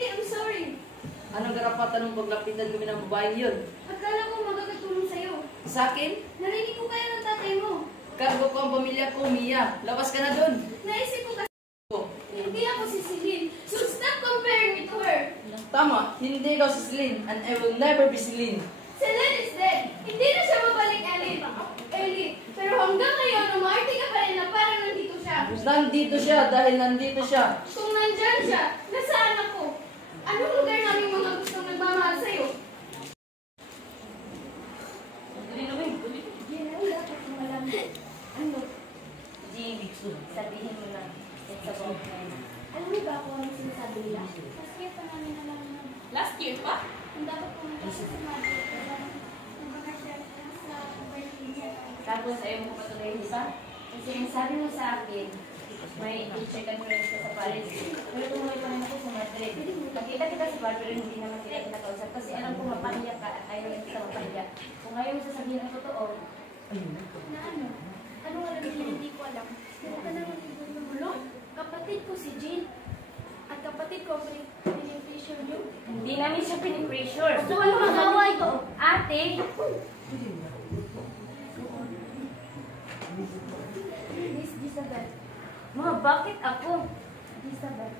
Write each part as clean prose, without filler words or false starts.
I'm sorry. Anong karapatan mong paglapitan kami ng babaeng yun? Akala ko magkakatulong sa'yo. Sa akin? Narinig ko kayo ng tatay mo. Kargo ko ang pamilya ko, Mia. Labas ka na dun. Naisip ko kasi hindi ako si Celine. So stop comparing me to her. Tama, hindi ikaw si Celine, and I will never be Celine. Celine is dead. Hindi na siya mabalik, Ellie. Pero hanggang ngayon, umarte ka pa rin na parang nandito siya. Nandito siya dahil nandito siya. Kung nandyan siya, nasaan ako? Anong lugar namin mga gustong nagmamahal sa'yo? Ano? Sabihin mo na. It's about men. Alam mo ba kung ano sinasabi nila? Last year pa namin alam na. Last year pa? Ang dapat pumunta siya sa Madrid. Sa Berlin. Tapos ayaw mo patuloy isa? Kasi yung sabi mo sa akin, may teacher conference ka sa Paris. Pero tumuloy pa rin ako sa Madrid. Nakita kita sa bar, pero hindi naman kita kinakausap. Kasi alam ko mapahiya ka at ayaw lang kita mapahiya. Kung ayaw mo sasabihin ang totoo, Na ano? Anong alam niya? Hindi ko alam. Pero ka naman ibig ng bulong? Kapatid ko si Jean. At kapatid ko ang pinipicture niyo. hindi namin siya pinipressure. So ano mag-away ko? Ate, Miss Isabel. mga bakit ako? Isabel.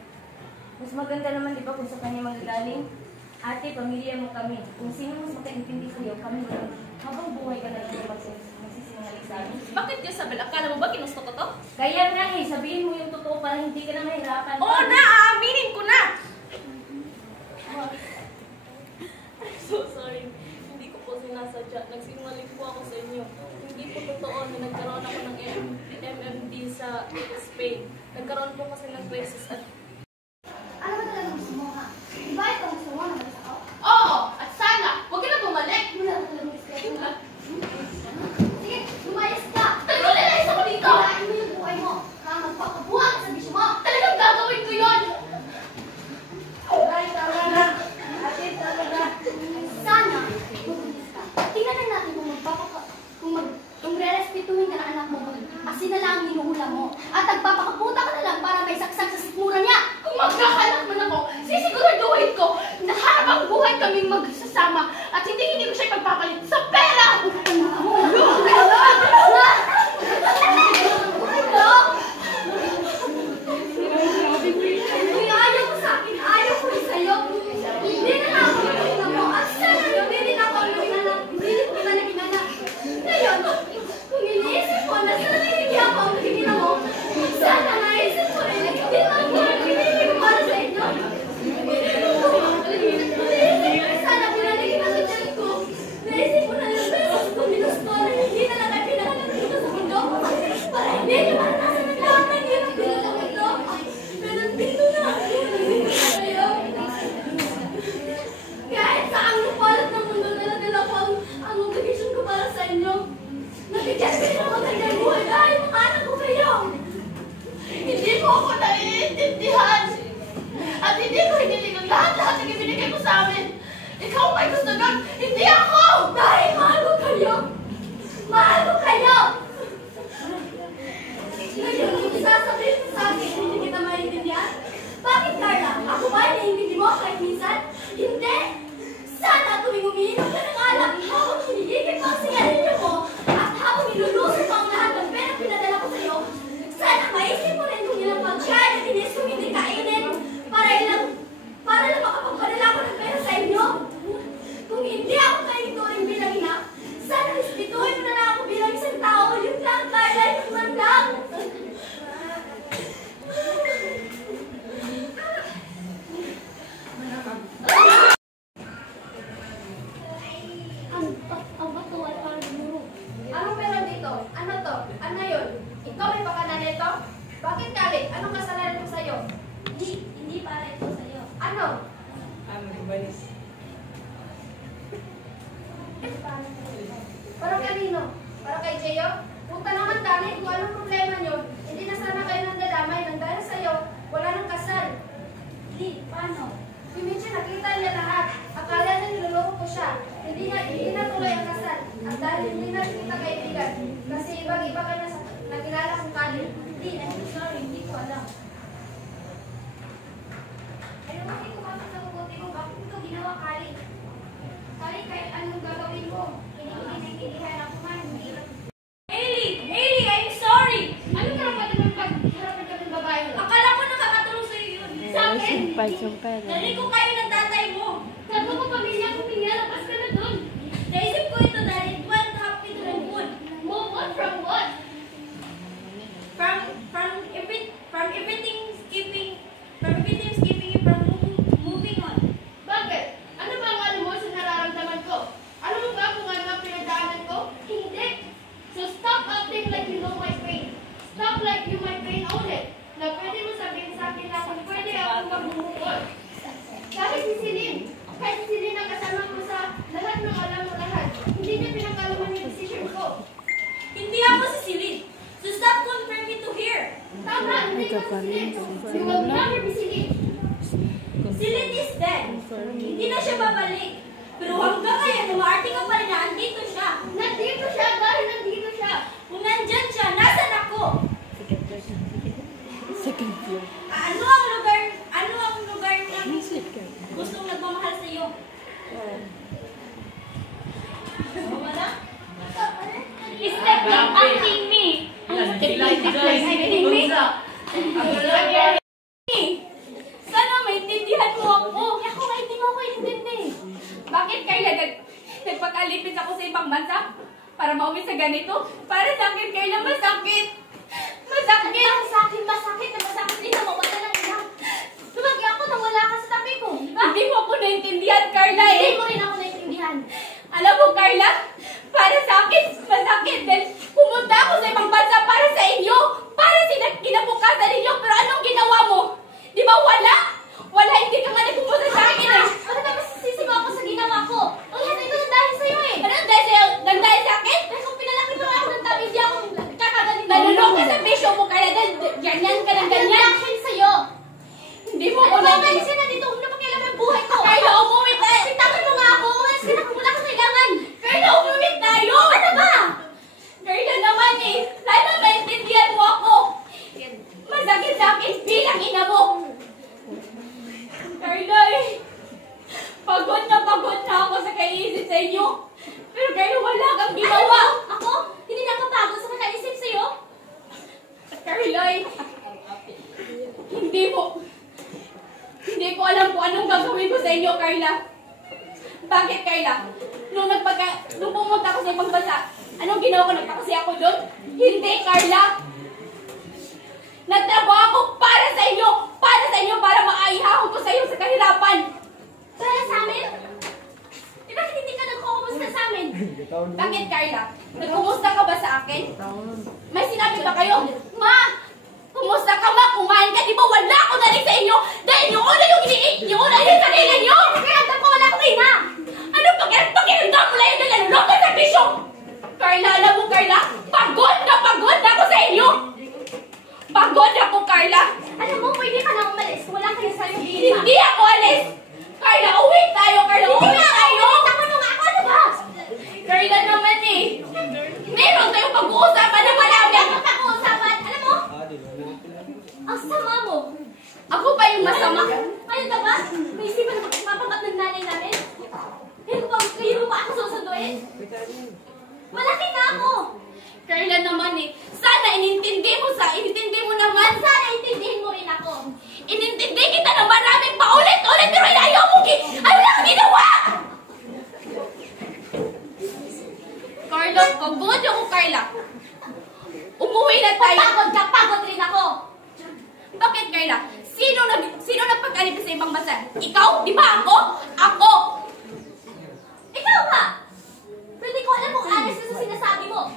Mas maganda naman di ba kung sa kanya magagaling? Ate, pamilya mo kami. Kung sino mas makaintindi sa'yo, kami lang. Habang buhay ka na lang magsisinungaling sa amin. Bakit, Jezabel? Akala mo ba ginusto ko to? Kaya nga sabihin mo yung totoo para hindi ka na mahirapan. Oo na! Aaminin ko na! I'm so sorry. Hindi ko po sinasadya. Nagsinungaling po ako sa inyo. Hindi po totoo na nagkaroon ako ng MMD sa Spain. Nagkaroon po kasi ng crisis at... Ano ba talaga gusto mo ha? Di ba ito gusto mo na ako? Oo! At sana! Huwag ka na bumalik! Wala ka talaga gusto ko. Sige, lumayas ka! Talagang lalayas ako dito! Kailangan mo yung buhay mo. Magpapabuhat sa bisyo mo. Talagang gagawin ko yun! Ay, tama na. Ate, tama na. Sana, mabulis ka. Tingnan na natin kung re-respetuhin ka ng anak mo. Kasi na lang ang hinuhula mo. At nagpapakaputa ka na lang para may saksak sa sikmura niya. Kung magkakanak man ako, sisiguraduhin ko na habang buhay kaming magsasama at hindi ko siya ipagpapalit sa pera! Kung ayaw ko sa akin, ayaw ko rin sa'yo. Hindi na lang ako naging mo. At sana hindi din ako naging anak. Hindi din kita naging anak. Ngayon, kung iniisip mo na sana hindi ako ang naging ina mo, sana naisip ko rin na hindi lang ako ang pinili ko para sa inyo. Sana pinanagin ang tiyan ko. Naisip ko na yung beses ko ginusto na hindi na lang ay pinangalan dito sa mundo. Para hindi niyo maranasan ng lahat ng hirap dito sa mundo. Pero dito na ako naging kayo. Kahit saan lupalat ng mundo naladala ko ang obligasyon ko para sa inyo. Nabigyan ko ng magandang buhay dahil mga anak ko kayo. Hindi mo ako naiintindihan! At hindi ko hiniling ang lahat-lahat na ibinigay mo sa amin! Ikaw may gusto nun, hindi ako! Dahil mahal ko kayo. Mahal ko kayo. Ngayon, kung sasabihin mo sa akin, hindi kita maintindihan. Bakit, Carla? Ako ba naiintindi mo kahit minsan? Hindi! Sana tuwing umiinom ka ng alak, habang hinihigit mo ang sigarilyo mo, at habang nilulusot mo ang lahat ng pera pinadala ko sa'yo, sana maisip mo rin kung ilang pagkain at inis kung hindi kainin para lang makapagpadala ko ng pera sa inyo. Kung hindi ako kayo turing bilang ina, sana respetuhin mo na lang ako bilang isang tao. Yun lang, Carla, yun man lang. Ang bato at parang gumuro. Anong meron dito? Ano to? Ano yun? Ikaw may pakana nito? Bakit galit? Anong kasalanan ko sa'yo? Hindi para ito sa'yo. Ano? Para kanino? Para kay Jeyo? Punta naman dali kung anong problema nyo. Hindi na sana kayo nang dadamay nang dahil sa'yo, wala nang kasal. Hindi, paano? Si Mitchie nakita niya lahat. Akala niya niloloko ko siya. Hindi na tuloy ang kasal. At dahil hindi na kita kaibigan. Kasi ibang-iba ka na sa nakilala kong kalin. Hindi, I'm sorry, hindi ko alam. Ayaw, hindi ko sumpay-sumpay. Narinig ko kayo ng tatay mo. Sabi ko pamilya, labas ka na doon. Naisip ko ito dahil it won't happen to the moon. Move on from what? From everything skipping you from moving on. Bakit? Ano ba ang ano mo sa nararamdaman ko? Ano mo ba kung ano ang pinagdaanan ko? Hindi. So stop acting like you know my pain. Stop like you my pain own it. Na pwede mo sabihin sa akin na kung pwede akong magbubukod. Kahit si Celine ang kasama ko sa lahat ng alam mo lahat. Hindi niya pinagkalaman yung decision ko. Hindi ako si Celine. So stop confirming to hear. Tama, hindi ka si Celine. You will never be Celine. Celine is dead. Hindi na siya babalik. Pero hanggang ngayon, umaarte ka pa rin na andito siya. Nandito siya dahil nandito siya. Kung nandyan siya, nasan ako? Second floor. Ano ang lugar na gustong nagmamahal sa iyo? Wala? Stop acting me! Sana maintindihan mo ako. Ako hindi mo ako intindi. Bakit Kayla nagpag-alipin ako sa ibang bansa? Para mauwi sa ganito? Para sa akin Kayla masakit. Masakit. Masakit din na mawala ng ilang. Tumagi ako nang wala ka sa tabi ko, di ba? Hindi mo ako naintindihan, Carla eh. Hindi mo rin ako naintindihan. Alam mo, Carla, para sa akin, masakit dahil pumunta ako sa ibang bansa para sa inyo. Para kinabukasan ninyo. Pero anong ginawa mo? Di ba wala? Wala, hindi ka nga nagpupunta sa akin eh. Ano ba masisisi mo ako sa ginawa ko? Ang lahat ito nang sa'yo eh. Ano dahil sa'yo? Nang sa akin? Dahil kung pinalaki mo ako ng tabi, hindi ako kakagaling. Nalulong ka sa bisyo mo kaya dahil ganyan ka ng ganyan. Dahil sa'yo. Hindi mo ko na. Ano kasi nandito kung napakialam ang buhay ko? Kaya umuwi tayo. Sintakan mo nga ako. Wala kang kailangan. Kaya umuwi tayo. Ano ba? Kaya naman eh. Sana maintindihan mo ako. Masakit sa akin bilang ina mo. Carla eh. Pagod na ako sa kaiisip sa inyo. Pero Carla, wala kang ginawa. Ako? Hindi na ako pagod sa kakaisip sa iyo? Carla eh. Hindi ko alam kung anong gagawin ko sa inyo, Carla. Bakit, Carla? Nung pumunta ako sa ibang bansa, anong ginawa ko? Nagpakasi ako doon? Hindi, Carla. Nagtrabaho ako para sa inyo, para maaihahon ko sa iyo sa kahirapan. Para sa amin? Eh, bakit hindi ka nagkukumusta sa amin? Bakit, Carla? Nagkumusta ka ba sa akin? May sinabi ba kayo? Ma! Kumusta ka ba? Kumain ka? Di ba wala ako narin sa inyo? Dahil yung una yung sarili niyo! Pakiramdam ko wala akong ina! Ano pakiramdam mo lang yung nalalok ka sa bisyo? Carla, alam mo, Carla? Pagod na ako sa inyo! Pagod ako, Carla! Alam mo, pwede ka na umalis. Wala ka na sa'yo. Hindi ako alis! Carla, uwi tayo! Carla, uwi tayo! Ako nung ako, ano ba? Carla naman eh! Meron tayong pag-uusapan na marami akong pag-uusapan. Alam mo? Ang sama mo. Ako pa yung masama. Ano ka ba? May isipan na mapapat ng nanay namin? Kaya mo ba ako susunduin? Malaki na ako. Carla naman eh. Sana inintindi mo naman. Sana intindihin mo rin ako. Inintindi kita na maraming paulit-ulit pero ayaw mo ano lang ang ginawa? Carla, pagod ako, Carla. Umuwi na tayo. Pagod rin ako. Bakit, Carla? Sino nagpag-alip sa ibang bansa? Ikaw? Di ba ako? Ako! Ikaw nga! Pero di ko alam kung honest ka sa sinasabi mo.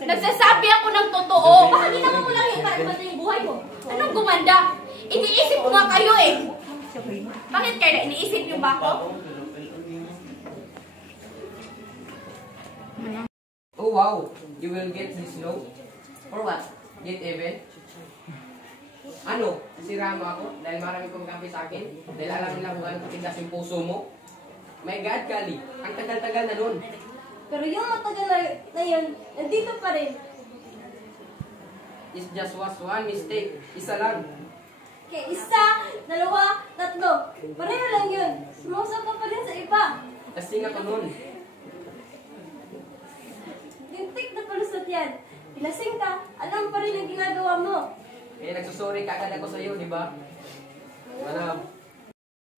Nagsasabi ako ng totoo. Baka ginawa mo lang yung para gumanda yung buhay mo. Anong gumanda? Iniisip ko nga kayo eh. Bakit, Carla? Iniisip niyo ba ako? Oh wow, you will get this note? For what? Get even? Ano? Sira mo ako? Dahil marami kong kampi sa akin? Dahil alam nila kung anong katigas yung puso mo? My God, Kali, ang tagal-tagal na nun. Pero yung matagal na yun, nandito pa rin. It just was one mistake. Isa lang. Kaya isa, dalawa, tatlo. Pareho lang yun. Sumusap ka pa rin sa iba. Kasi nga pa nun. Lintik na palusot yan. Pilasing ka, alam pa rin ang ginagawa mo. Kaya nagsusuri ka agad ako sa'yo, di ba? Madam.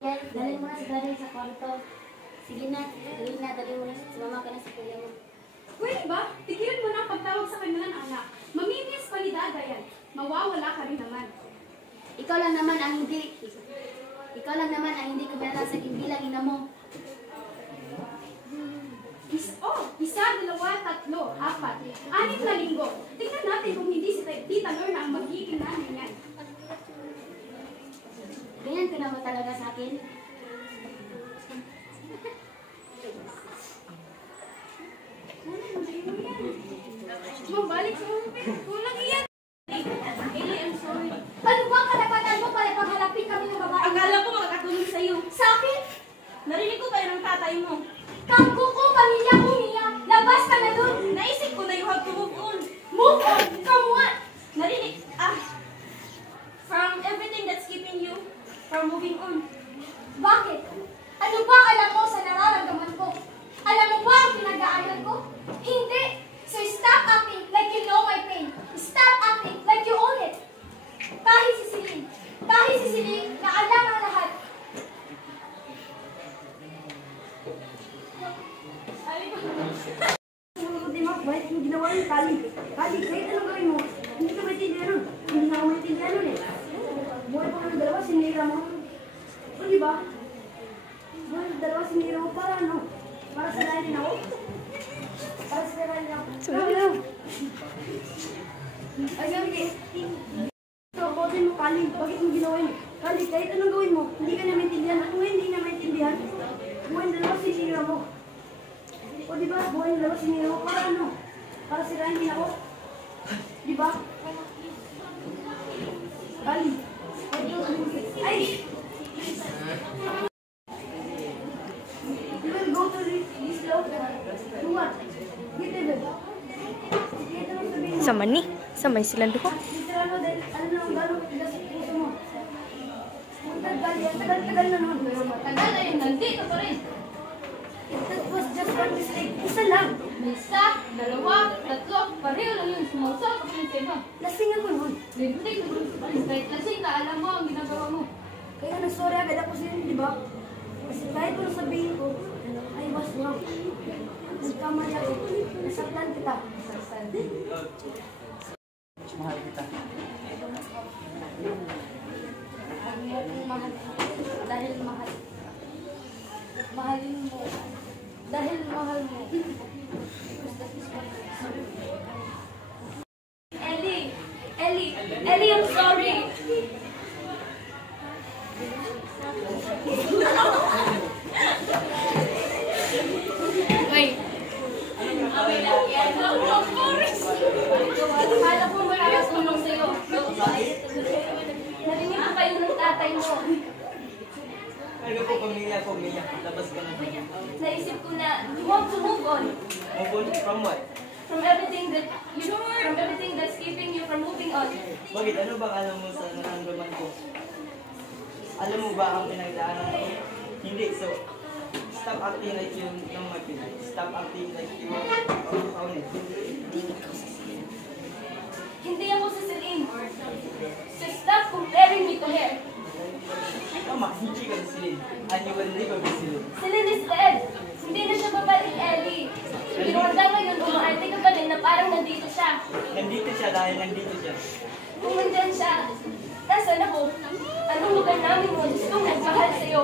Yan, dalhin mo na si Daryl sa kwarto. Sige na, dalhin mo na sumama ka na sa kuya mo. Pwede ba? Tigilan mo na ang pagtawag sa kanilang anak. Mamimiss pa ni Dada yan. Mawawala ka rin naman. Ikaw lang naman ang hindi ko binasagin bilang ina mo. Isa, dalawa, tatlo, apat, 6 na linggo. Tingnan natin kung hindi si Tita Lorna ang magiging nanay niyan. Ganyan ka naman talaga sa akin. Mabalik sa mga kulang iyan. Eli, I'm sorry. Ano ba ang karapatan mo para paghalapin kami ng babae? Akala ko makakatulong sa'yo. Sa akin? Narinig ko tayo ng tatay mo. Kangko ko, pamilya ko, Mia. Labas ka na dun. Naisip ko na you have to move on. Move on. From what? Narinig, from everything that's keeping you from moving on. Bakit? Ano ba ang alam mo sa nararamdaman ko? Alam mo ba ang pinag-aaral ko? Hindi. So stop acting like you know my pain. Stop acting like you own it. Kahit si Celine, na alam ang lahat. Hindi mo, bakit yung ginawa yung Kali? Kali, kahit anong gawin mo, hindi ka maintindihan nun. Hindi na ako maintindihan nun eh. Buhay pa kami dalawa, sinira mo. O di ba? Buhay pa dalawa, sinira mo para ano? Para sa lain ako? Para sa lain ako. Sabi lang. Ay, sabi ito, botin mo, Kali. Bakit mo ginawa yun? Kali, kahit anong gawin mo, hindi ka na maintindihan. At kung hindi na maintindihan, buhay pa dalawa, sinira mo. O di ba, buhay na si Nero, para ano? Para sirahin din ako? Di ba? Kali. Ay! You will go to this law. To what? Get it. Get it sabihin mo. Sama ni? Samay sila duha. Literal mo dahil ano na ang gano'n sa puso mo. Tagal na nun. Tagal na yun, nandito pa rin. That was just one mistake. Isa lang. Isa, dalawa, tatlo, pareho lang yun. Sumausap ako yung tema. Lasing ako nun. Libutik, kahit lasing ka, alam mo ang ginagawa mo. Kaya nag-sorry agad ako sa inyo, di ba? Kasi kahit kung sabihin ko, I was wrong. Nagkamali ako. Nasaktan kita. Mahal kita. Huwag mo akong mahal. Dahil mahal. Mahalin mo. Dahil mahal mo. Ellie, I'm sorry. Wait. Akala ko makakatulong sa'yo. Narinig ko kayo ng tatay mo. Ano po, pamilya ko, Mia. Labas ka na. Naisip ko na you want to move on Move on from what? from everything that's keeping you from moving on. Bakit? Ano ba alam mo sa nararamdaman ko? Alam mo ba ang pinagdaanan ko? Hindi. So, stop acting like you know my pain. Stop acting like you own it. Hindi ako si Celine. So stop comparing me to her. Tama, hindi ka silid. And you will never be silid. Celine is dead. Hindi na siya babalik, Ellie. Pero hanggang ngayon, umaarte ka pa rin na parang nandito siya. Nandito siya dahil nandito siya. Kung nandyan siya, nasaan ako? Anong lugar namin mo? Gustong nagmahal sa'yo.